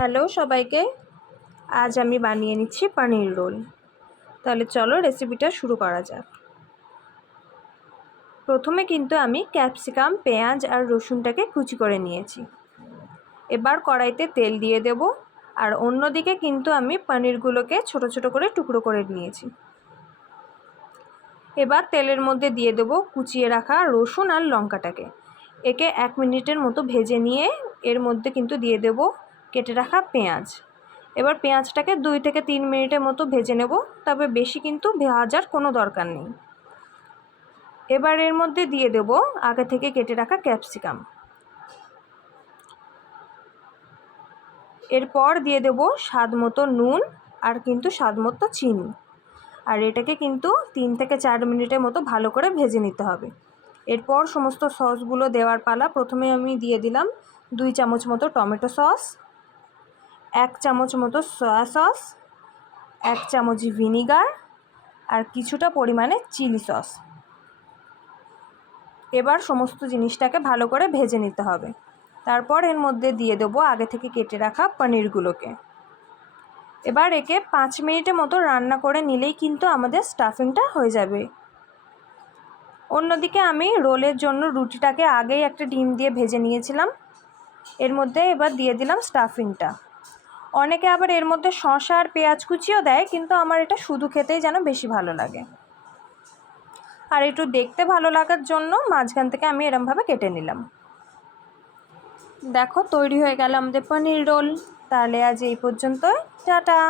Hello সবাইকে, আজ আমি বানিয়ে নিচ্ছি পনির রোল। তাহলে চলো রেসিপিটা শুরু করা যাক। প্রথমে কিন্তু আমি ক্যাপসিকাম, পেঁয়াজ আর রসুনটাকে কুচি করে নিয়েছি। এবার কড়াইতে তেল দিয়ে দেব, আর অন্যদিকে কিন্তু আমি পনিরগুলোকে ছোট ছোট করে টুকরো করে নিয়েছি। এবার তেলের মধ্যে দিয়ে দেব কুচিয়ে রাখা রসুন আর লঙ্কাটাকে। একে 1 মিনিটের মতো ভেজে নিয়ে এর মধ্যে কিন্তু দিয়ে দেব কেটে রাখা পেঁয়াজ। এবার পেঁয়াজটাকে 2 থেকে 3 মিনিটের মতো ভেজে নেব, তবে বেশি কিন্তু ভাজার কোনো দরকার নেই। এবার এর মধ্যে দিয়ে দেব আগে থেকে কেটে রাখা ক্যাপসিকাম। এরপর দিয়ে দেব স্বাদ মতো নুন আর কিন্তু স্বাদ মতো চিনি, আর এটাকে কিন্তু 3 থেকে 4 মিনিটের মতো ভালো করে ভেজে নিতে হবে। এরপর সমস্ত সসগুলো দেওয়ার পালা। প্রথমে আমি দিয়ে দিলাম 2 চামচ মতো টমেটো সস, 1 চামচ মতো সয়া সস, 1 চামচ ভিনিগার আর কিছুটা পরিমাণে চিলি সস। এবার সমস্ত জিনিসটাকে ভালো করে ভেজে নিতে হবে। তারপর এর মধ্যে দিয়ে দেবো আগে থেকে কেটে রাখা পনিরগুলোকে। এবার একে 5 মিনিটের মতো রান্না করে নিলেই কিন্তু আমাদের স্টাফিংটা হয়ে যাবে। অন্যদিকে আমি রোলের জন্য রুটিটাকে আগেই একটা ডিম দিয়ে ভেজে নিয়েছিলাম। এর মধ্যে এবার দিয়ে দিলাম স্টাফিংটা। অনেকে আবার এর মধ্যে শসা আর পেঁয়াজ কুচিও দেয়, কিন্তু আমার এটা শুধু খেতেই যেন বেশি ভালো লাগে। আর একটু দেখতে ভালো লাগার জন্য মাঝখান থেকে আমি এরমভাবে কেটে নিলাম। দেখো তৈরি হয়ে গেল আমাদের পনির রোল। তাহলে আজ এই পর্যন্ত, টাটা।